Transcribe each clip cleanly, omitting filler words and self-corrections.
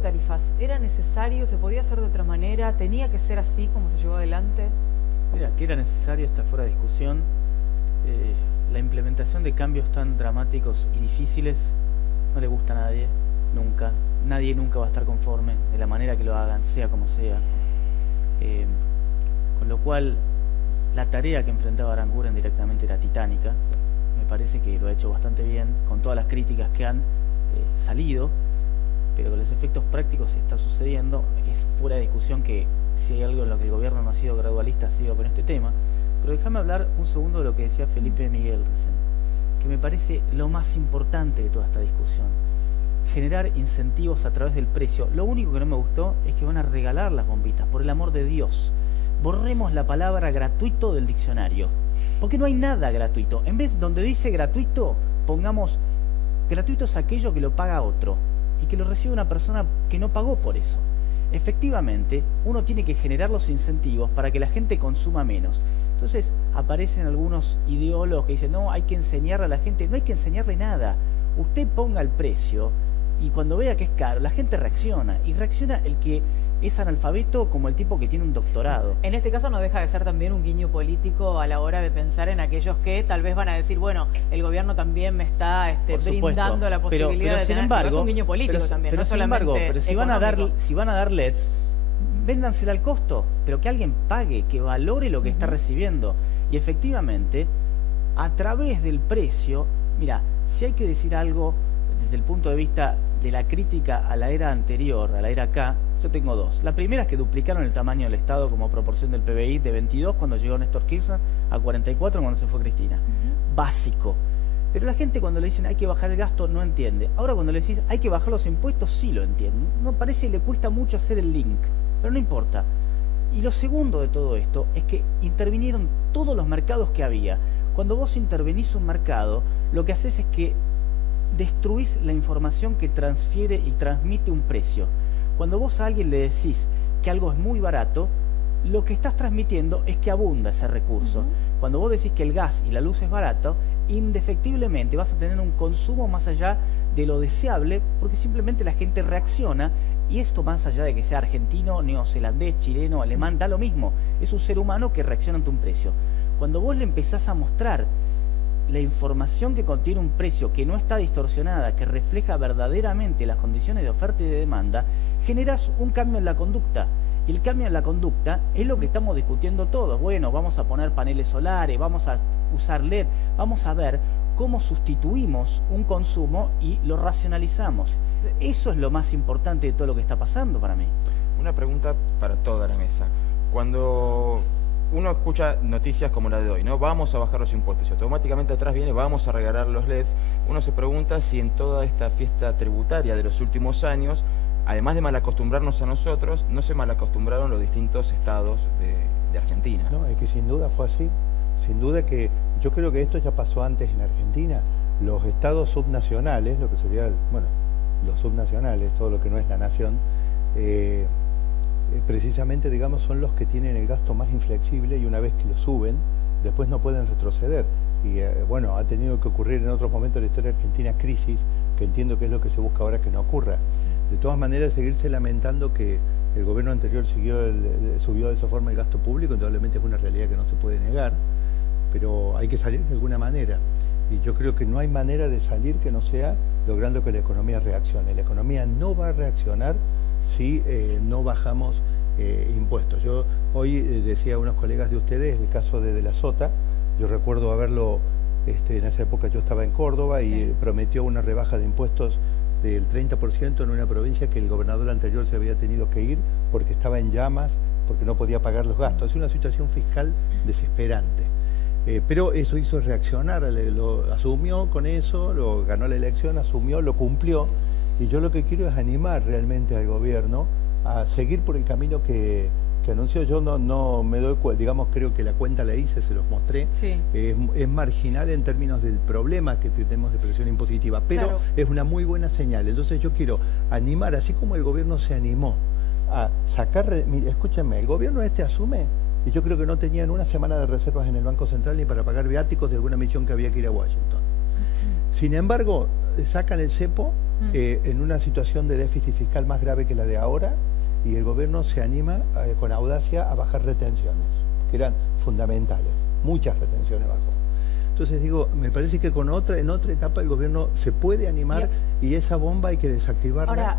tarifas era necesario? ¿Se podía hacer de otra manera? ¿Tenía que ser así como se llevó adelante? Mira, que era necesario está fuera de discusión. La implementación de cambios tan dramáticos y difíciles no le gusta a nadie, nunca. Nadie nunca va a estar conforme de la manera que lo hagan, sea como sea. Con lo cual, la tarea que enfrentaba Aranguren directamente era titánica. Me parece que lo ha hecho bastante bien, con todas las críticas que han salido, pero con los efectos prácticos está sucediendo. Es fuera de discusión que si hay algo en lo que el gobierno no ha sido gradualista, ha sido con este tema. Pero déjame hablar un segundo de lo que decía Felipe Miguel recién, que me parece lo más importante de toda esta discusión. Generar incentivos a través del precio. Lo único que no me gustó es que van a regalar las bombitas, por el amor de Dios. Borremos la palabra gratuito del diccionario, porque no hay nada gratuito. En vez donde dice gratuito, pongamos gratuito es aquello que lo paga otro y que lo recibe una persona que no pagó por eso. Efectivamente, uno tiene que generar los incentivos para que la gente consuma menos. Entonces aparecen algunos ideólogos que dicen, no, hay que enseñarle a la gente. No hay que enseñarle nada. Usted ponga el precio y cuando vea que es caro, la gente reacciona. Y reacciona el que es analfabeto como el tipo que tiene un doctorado. En este caso no deja de ser también un guiño político a la hora de pensar en aquellos que tal vez van a decir, bueno, el gobierno también me está brindando la posibilidad de tener... Es un guiño político también, no solamente pero si van a dar LEDs, véndansela al costo, pero que alguien pague, que valore lo que está recibiendo. Y efectivamente, a través del precio, mira, si hay que decir algo desde el punto de vista de la crítica a la era anterior, a la era K, yo tengo dos. La primera es que duplicaron el tamaño del Estado como proporción del PBI de 22 cuando llegó Néstor Kirchner a 44 cuando se fue Cristina. Básico. Pero la gente cuando le dicen hay que bajar el gasto no entiende. Ahora cuando le decís hay que bajar los impuestos sí lo entiende. No parece que le cuesta mucho hacer el link, pero no importa. Y lo segundo de todo esto es que intervinieron todos los mercados que había. Cuando vos intervenís un mercado, lo que haces es que destruís la información que transfiere y transmite un precio. Cuando vos a alguien le decís que algo es muy barato, lo que estás transmitiendo es que abunda ese recurso. Cuando vos decís que el gas y la luz es barato, indefectiblemente vas a tener un consumo más allá de lo deseable, porque simplemente la gente reacciona, y esto más allá de que sea argentino, neozelandés, chileno, alemán, da lo mismo. Es un ser humano que reacciona ante un precio. Cuando vos le empezás a mostrar la información que contiene un precio que no está distorsionada, que refleja verdaderamente las condiciones de oferta y de demanda, generas un cambio en la conducta. Y el cambio en la conducta es lo que estamos discutiendo todos. Bueno, vamos a poner paneles solares, vamos a usar LED, vamos a ver cómo sustituimos un consumo y lo racionalizamos. Eso es lo más importante de todo lo que está pasando para mí. Una pregunta para toda la mesa. Cuando uno escucha noticias como la de hoy, ¿no? Vamos a bajar los impuestos y automáticamente atrás viene vamos a regalar los LEDs. Uno se pregunta si en toda esta fiesta tributaria de los últimos años, además de malacostumbrarnos a nosotros, no se malacostumbraron los distintos estados de Argentina. No, es que sin duda fue así. Sin duda que yo creo que esto ya pasó antes en Argentina. Los estados subnacionales, lo que sería, bueno, los subnacionales, todo lo que no es la nación, precisamente, digamos, son los que tienen el gasto más inflexible y una vez que lo suben, después no pueden retroceder. Y bueno, ha tenido que ocurrir en otros momentos de la historia argentina crisis, que entiendo que es lo que se busca ahora que no ocurra. De todas maneras, seguirse lamentando que el gobierno anterior subió de esa forma el gasto público, indudablemente es una realidad que no se puede negar, pero hay que salir de alguna manera. Y yo creo que no hay manera de salir que no sea logrando que la economía reaccione. La economía no va a reaccionar si no bajamos impuestos. Yo hoy decía a unos colegas de ustedes el caso de la Sota. Yo recuerdo haberlo, en esa época yo estaba en Córdoba y prometió una rebaja de impuestos del 30% en una provincia que el gobernador anterior se había tenido que ir porque estaba en llamas, porque no podía pagar los gastos. Es una situación fiscal desesperante. Pero eso hizo reaccionar, lo asumió con eso, lo ganó la elección, asumió, lo cumplió. Y yo lo que quiero es animar realmente al gobierno a seguir por el camino que anunció. Yo no me doy cuenta, digamos, creo que la cuenta la hice, se los mostré. Sí. Es marginal en términos del problema que tenemos de presión impositiva, pero es una muy buena señal. Entonces yo quiero animar, así como el gobierno se animó a sacar, mire, escúchenme, el gobierno asume, y yo creo que no tenían una semana de reservas en el Banco Central ni para pagar viáticos de alguna misión que había que ir a Washington. Sin embargo, sacan el cepo en una situación de déficit fiscal más grave que la de ahora, y el gobierno se anima con audacia a bajar retenciones, que eran fundamentales, muchas retenciones bajó. Entonces digo, me parece que en otra etapa el gobierno se puede animar y esa bomba hay que desactivarla. Ahora,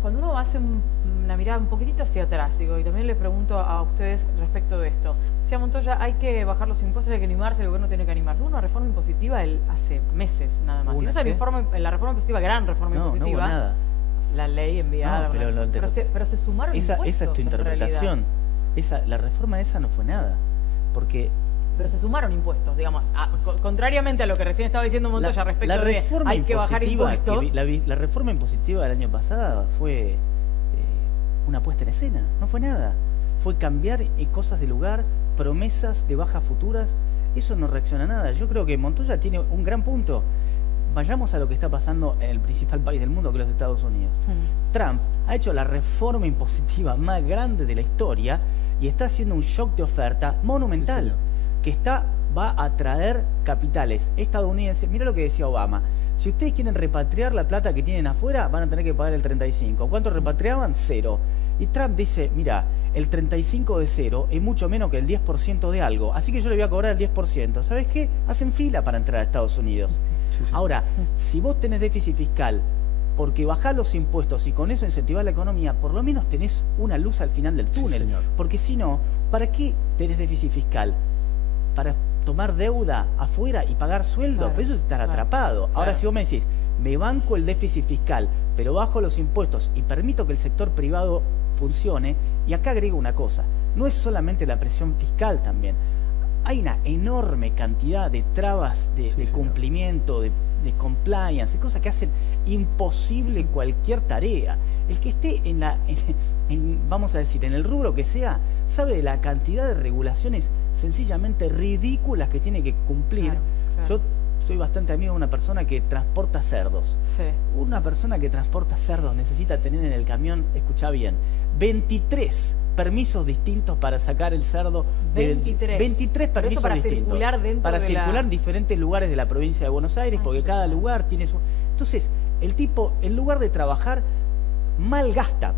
cuando uno hace una mirada un poquitito hacia atrás, digo, y también le pregunto a ustedes respecto de esto, decía Montoya, hay que bajar los impuestos, hay que animarse, el gobierno tiene que animarse. Hubo una reforma impositiva hace meses nada más. Y la reforma impositiva, gran reforma impositiva. No hubo nada. La ley enviada. No, pero se sumaron impuestos. Esa es tu interpretación. La reforma esa no fue nada. Porque... Pero se sumaron impuestos, digamos. Contrariamente a lo que recién estaba diciendo Montoya respecto de hay que bajar impuestos. La reforma impositiva del año pasado fue una puesta en escena. No fue nada. Fue cambiar cosas de lugar, promesas de bajas futuras. Eso no reacciona a nada. Yo creo que Montoya tiene un gran punto. Vayamos a lo que está pasando en el principal país del mundo, que es los Estados Unidos. Trump ha hecho la reforma impositiva más grande de la historia y está haciendo un shock de oferta monumental. Sí, que va a atraer capitales estadounidenses. Mira lo que decía Obama. Si ustedes quieren repatriar la plata que tienen afuera, van a tener que pagar el 35. ¿Cuánto repatriaban? 0. Y Trump dice, mira, el 35 de 0 es mucho menos que el 10% de algo. Así que yo le voy a cobrar el 10%. ¿Sabes qué? Hacen fila para entrar a Estados Unidos. Sí. Ahora, si vos tenés déficit fiscal porque bajás los impuestos y con eso incentivás la economía, por lo menos tenés una luz al final del túnel. Sí, porque si no, ¿para qué tenés déficit fiscal? Para tomar deuda afuera y pagar sueldo, pero eso es estar atrapado. Ahora, si vos me decís, me banco el déficit fiscal, pero bajo los impuestos y permito que el sector privado funcione, y acá agrego una cosa, no es solamente la presión fiscal también, hay una enorme cantidad de trabas de cumplimiento, de compliance, de cosas que hacen imposible cualquier tarea. El que esté vamos a decir, en el rubro que sea, sabe de la cantidad de regulaciones sencillamente ridículas que tiene que cumplir. Yo soy bastante amigo de una persona que transporta cerdos. Una persona que transporta cerdos necesita tener en el camión, escuchá bien, 23 permisos distintos para sacar el cerdo. 23 permisos para distintos. Circular en diferentes lugares de la provincia de Buenos Aires, porque cada lugar tiene su... Entonces, el tipo, en lugar de trabajar, malgasta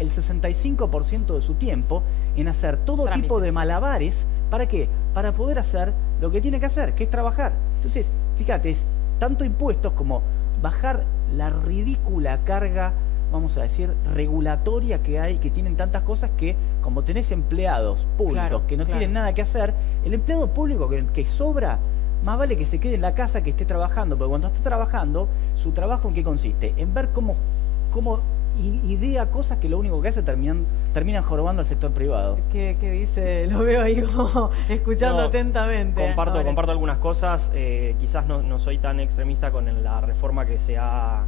el 65% de su tiempo en hacer todo tipo de malabares. ¿Para qué? Para poder hacer lo que tiene que hacer, que es trabajar. Entonces, fíjate, es tanto impuestos como bajar la ridícula carga, vamos a decir, regulatoria que hay, que tienen tantas cosas que, como tenés empleados públicos que no tienen nada que hacer, el empleado público que sobra, más vale que se quede en la casa que esté trabajando, porque cuando está trabajando, su trabajo ¿en qué consiste? En ver cómo idea cosas que lo único que hace terminan jorobando al sector privado. ¿Qué dice? Lo veo ahí como escuchando atentamente. Comparto algunas cosas, quizás no soy tan extremista con la reforma que se ha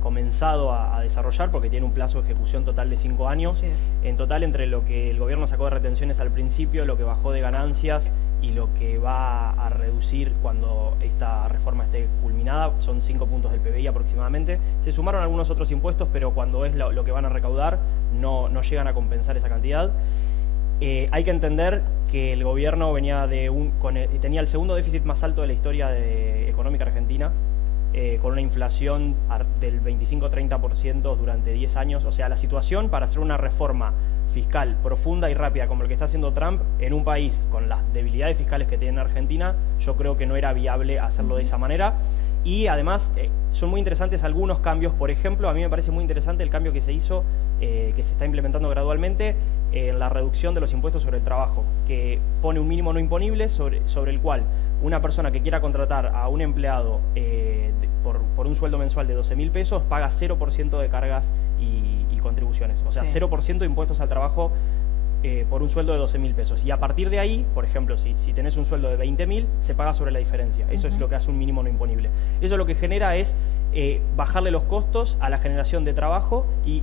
comenzado a desarrollar, porque tiene un plazo de ejecución total de 5 años. En total, entre lo que el gobierno sacó de retenciones al principio, lo que bajó de ganancias y lo que va a reducir cuando esta reforma esté culminada, son 5 puntos del PBI aproximadamente. Se sumaron algunos otros impuestos, pero cuando es lo que van a recaudar, no llegan a compensar esa cantidad. Hay que entender que el gobierno venía tenía el segundo déficit más alto de la historia económica argentina, con una inflación del 25-30% durante 10 años. O sea, la situación para hacer una reforma fiscal profunda y rápida como el que está haciendo Trump en un país con las debilidades fiscales que tiene Argentina, yo creo que no era viable hacerlo de esa manera. Y además son muy interesantes algunos cambios. Por ejemplo, a mí me parece muy interesante el cambio que se hizo, que se está implementando gradualmente, en la reducción de los impuestos sobre el trabajo, que pone un mínimo no imponible sobre el cual una persona que quiera contratar a un empleado por un sueldo mensual de 12.000 pesos paga 0% de cargas y contribuciones. O sea, 0% de impuestos al trabajo por un sueldo de 12.000 pesos. Y a partir de ahí, por ejemplo, si tenés un sueldo de 20.000, se paga sobre la diferencia. Eso es lo que hace un mínimo no imponible. Eso lo que genera es bajarle los costos a la generación de trabajo y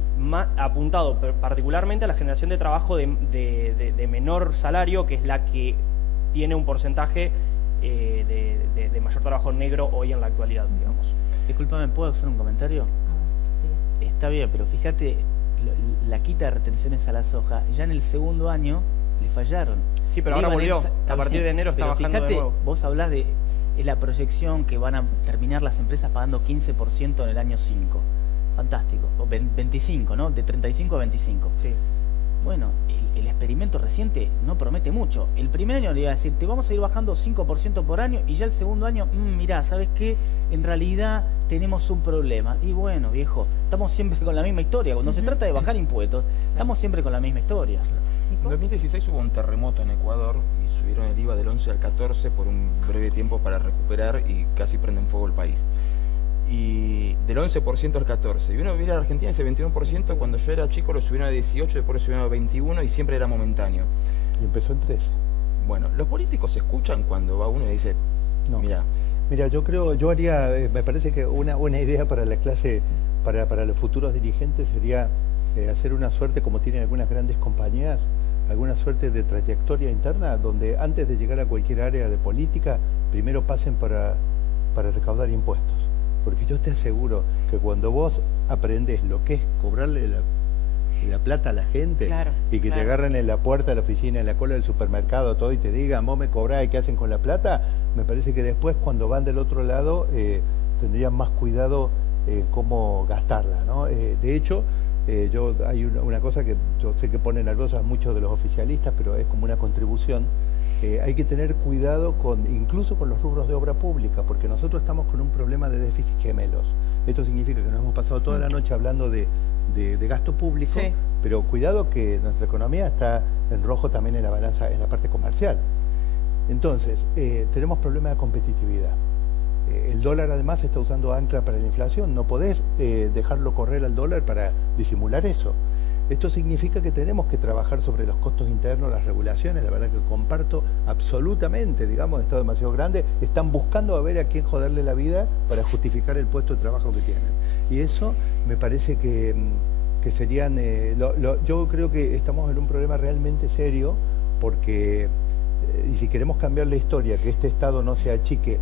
apuntado particularmente a la generación de trabajo de menor salario, que es la que tiene un porcentaje de mayor trabajo negro hoy en la actualidad, digamos. Discúlpame, ¿puedo hacer un comentario? Está bien, pero fíjate, la quita de retenciones a la soja, ya en el segundo año le fallaron. Sí, pero ahora volvió. A partir de enero está bajando de nuevo. Vos hablás de es la proyección que van a terminar las empresas pagando 15% en el año 5. Fantástico. O 25, ¿no? De 35 a 25. Sí. Bueno, el experimento reciente no promete mucho. El primer año le iba a decir, te vamos a ir bajando 5% por año, y ya el segundo año, mirá, ¿sabes qué? En realidad tenemos un problema. Y bueno, viejo, estamos siempre con la misma historia. Cuando se trata de bajar impuestos, estamos siempre con la misma historia. En 2016 hubo un terremoto en Ecuador y subieron el IVA del 11 al 14 por un breve tiempo para recuperar y casi prenden fuego el país. Y del 11% al 14%. Y uno mira a Argentina ese 21%, cuando yo era chico lo subieron a 18%, después lo subieron a 21% y siempre era momentáneo. Y empezó en 13%. Bueno, ¿los políticos escuchan cuando va uno y dice, no. Mira, yo haría, me parece que una buena idea para la clase, para los futuros dirigentes sería hacer una suerte, como tienen algunas grandes compañías, alguna suerte de trayectoria interna, donde antes de llegar a cualquier área de política, primero pasen para recaudar impuestos. Porque yo te aseguro que cuando vos aprendés lo que es cobrarle la plata a la gente, claro, y que te agarren en la puerta de la oficina, en la cola del supermercado, todo, y te digan, vos me cobrás y qué hacen con la plata, me parece que después cuando van del otro lado tendrían más cuidado cómo gastarla, ¿no? De hecho, hay una cosa que yo sé que pone nerviosos a muchos de los oficialistas, pero es como una contribución. Hay que tener cuidado incluso con los rubros de obra pública, porque nosotros estamos con un problema de déficit gemelos. Esto significa que nos hemos pasado toda la noche hablando de gasto público, sí, pero cuidado que nuestra economía está en rojo también en la balanza, en la parte comercial. Entonces, tenemos problemas de competitividad. El dólar además está usando ancla para la inflación, no podés dejarlo correr al dólar para disimular eso. Esto significa que tenemos que trabajar sobre los costos internos, las regulaciones. La verdad que comparto absolutamente, digamos, Estado demasiado grande, están buscando a ver a quién joderle la vida para justificar el puesto de trabajo que tienen. Y eso me parece que serían... yo creo que estamos en un problema realmente serio, porque y si queremos cambiar la historia, que este Estado no se achique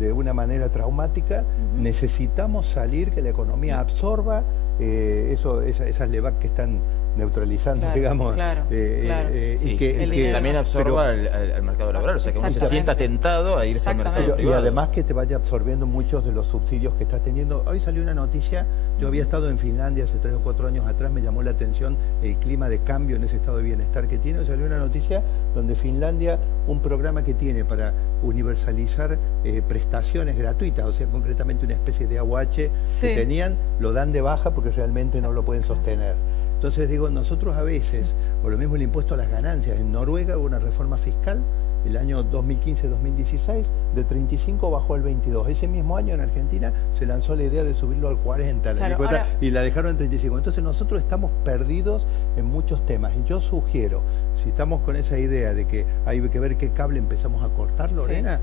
de una manera traumática, necesitamos salir, que la economía absorba esas LEVAC que están neutralizando, claro, digamos, claro, claro. Y que también absorba al mercado laboral, o sea, que uno se sienta tentado a irse al mercado privado. Y además que te vaya absorbiendo muchos de los subsidios que estás teniendo. Hoy salió una noticia, yo había estado en Finlandia hace 3 o 4 años atrás, me llamó la atención el clima de cambio en ese estado de bienestar que tiene. Hoy salió una noticia donde Finlandia, un programa que tiene para universalizar prestaciones gratuitas, o sea, concretamente una especie de AUH que tenían, lo dan de baja porque realmente no lo pueden sostener. Entonces digo, nosotros a veces, o lo mismo el impuesto a las ganancias, en Noruega hubo una reforma fiscal el año 2015-2016, de 35 bajó al 22. Ese mismo año en Argentina se lanzó la idea de subirlo al 40, claro, ahora... y la dejaron en 35. Entonces nosotros estamos perdidos en muchos temas. Y yo sugiero, si estamos con esa idea de que hay que ver qué cable empezamos a cortar, Lorena,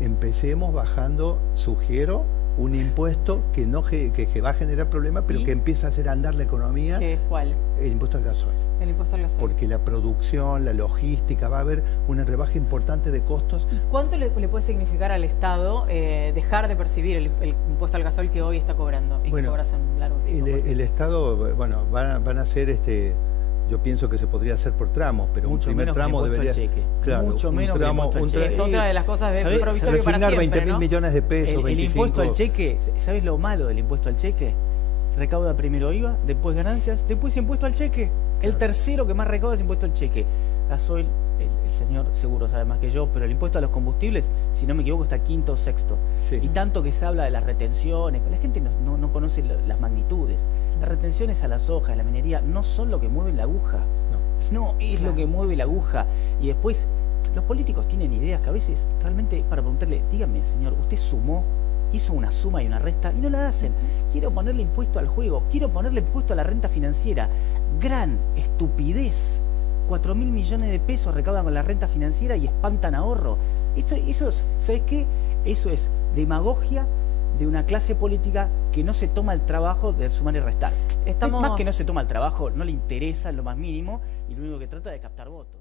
empecemos bajando, sugiero, un impuesto que va a generar problemas, pero que empieza a hacer andar la economía. ¿Qué es cuál? El impuesto al gasoil. El impuesto al gasoil. Porque la producción, la logística, va a haber una rebaja importante de costos. ¿Y cuánto le puede significar al Estado dejar de percibir el impuesto al gasoil que hoy está cobrando? Y bueno, que cobra en largo tiempo, el Estado, bueno, van a hacer yo pienso que se podría hacer por tramos, pero mucho un primer tramo debería... cheque. Claro, mucho menos tramo, que el cheque. Es otra de las cosas de provisorio para siempre, 20.000 millones de pesos, el impuesto al cheque, ¿sabes lo malo del impuesto al cheque? Recauda primero IVA, después ganancias, después impuesto al cheque. Claro. El tercero que más recauda es impuesto al cheque. Gasoil, el señor seguro sabe más que yo, pero el impuesto a los combustibles, si no me equivoco, está quinto o sexto. Sí. Y tanto que se habla de las retenciones, pero la gente no conoce las magnitudes. Las retenciones a la soja, a la minería, no son lo que mueve la aguja. No es lo que mueve la aguja. Y después, los políticos tienen ideas que a veces, realmente, para preguntarle, dígame, señor, ¿usted sumó? Hizo una suma y una resta y no la hacen. Quiero ponerle impuesto al juego, quiero ponerle impuesto a la renta financiera. Gran estupidez. 4.000 millones de pesos recaudan con la renta financiera y espantan ahorro. Eso ¿sabes qué? Eso es demagogia de una clase política que no se toma el trabajo de sumar y restar. Más que no se toma el trabajo, no le interesa en lo más mínimo y lo único que trata es de captar votos.